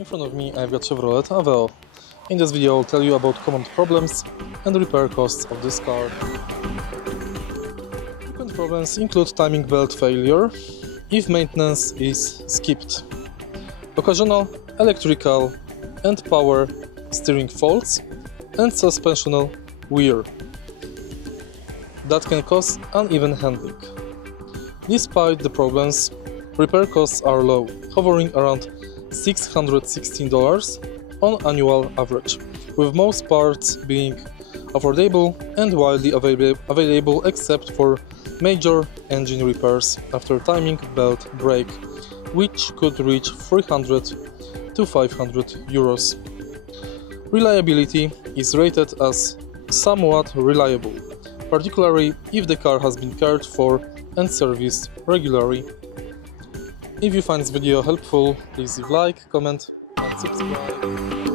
In front of me I've got Chevrolet Aveo. In this video I'll tell you about common problems and repair costs of this car. Frequent problems include timing belt failure if maintenance is skipped, occasional electrical and power steering faults, and suspensional wear that can cause uneven handling. Despite the problems, repair costs are low, hovering around $616 on annual average, with most parts being affordable and widely available except for major engine repairs after timing belt break, which could reach 300 to 500 euros. Reliability is rated as somewhat reliable, particularly if the car has been cared for and serviced regularly. If you find this video helpful, please leave a like, comment and subscribe.